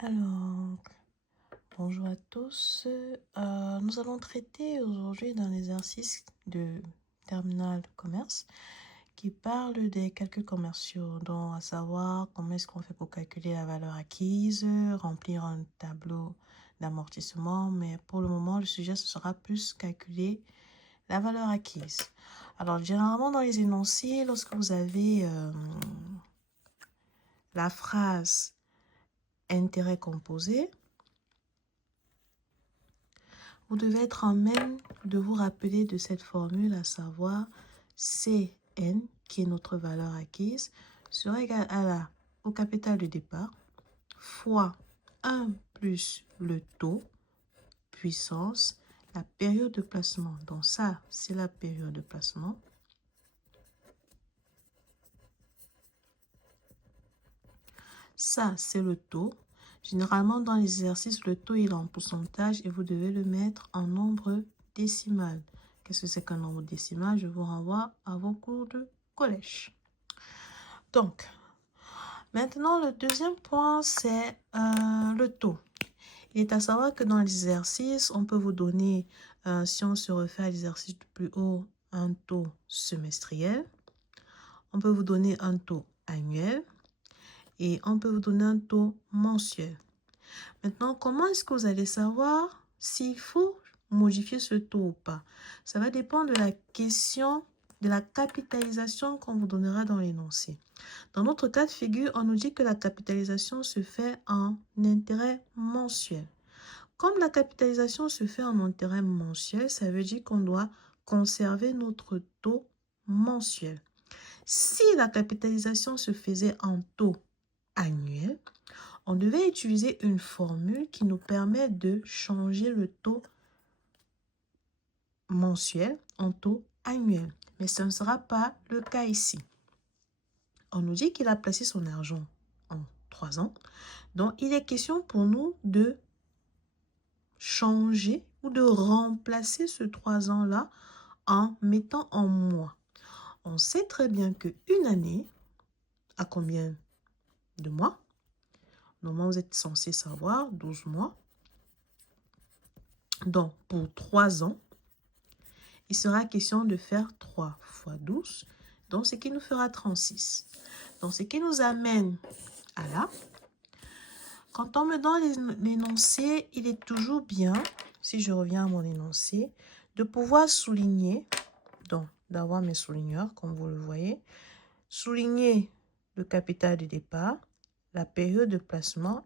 Alors, bonjour à tous. Nous allons traiter aujourd'hui d'un exercice de terminal de commerce qui parle des calculs commerciaux, donc à savoir comment est-ce qu'on fait pour calculer la valeur acquise, remplir un tableau d'amortissement, mais pour le moment, le sujet ce sera plus calculer la valeur acquise. Alors, généralement, dans les énoncés, lorsque vous avez la phrase intérêt composé, vous devez être en même de vous rappeler de cette formule, à savoir Cn, qui est notre valeur acquise, sera égal au capital de départ, fois 1 plus le taux, puissance, la période de placement. Donc ça, c'est la période de placement. Ça, c'est le taux. Généralement, dans les exercices, le taux il est en pourcentage et vous devez le mettre en nombre décimal. Qu'est-ce que c'est qu'un nombre décimal? Je vous renvoie à vos cours de collège. Donc, maintenant, le deuxième point, c'est le taux. Il est à savoir que dans l'exercice, on peut vous donner, si on se refait à l'exercice du plus haut, un taux semestriel. On peut vous donner un taux annuel. Et on peut vous donner un taux mensuel. Maintenant, comment est-ce que vous allez savoir s'il faut modifier ce taux ou pas? Ça va dépendre de la question de la capitalisation qu'on vous donnera dans l'énoncé. Dans notre cas de figure, on nous dit que la capitalisation se fait en intérêt mensuel. Comme la capitalisation se fait en intérêt mensuel, ça veut dire qu'on doit conserver notre taux mensuel. Si la capitalisation se faisait en taux annuel, on devait utiliser une formule qui nous permet de changer le taux mensuel en taux annuel. Mais ce ne sera pas le cas ici. On nous dit qu'il a placé son argent en 3 ans. Donc, il est question pour nous de changer ou de remplacer ce 3 ans-là en mettant en mois. On sait très bien qu'une année a combien de mois? Normalement, vous êtes censé savoir 12 mois. Donc, pour 3 ans, il sera question de faire 3 fois 12, donc ce qui nous fera 36. Donc, ce qui nous amène à là. Quand on me donne l'énoncé, il est toujours bien, si je reviens à mon énoncé, de pouvoir souligner, donc d'avoir mes souligneurs, comme vous le voyez, souligner le capital de départ, la période de placement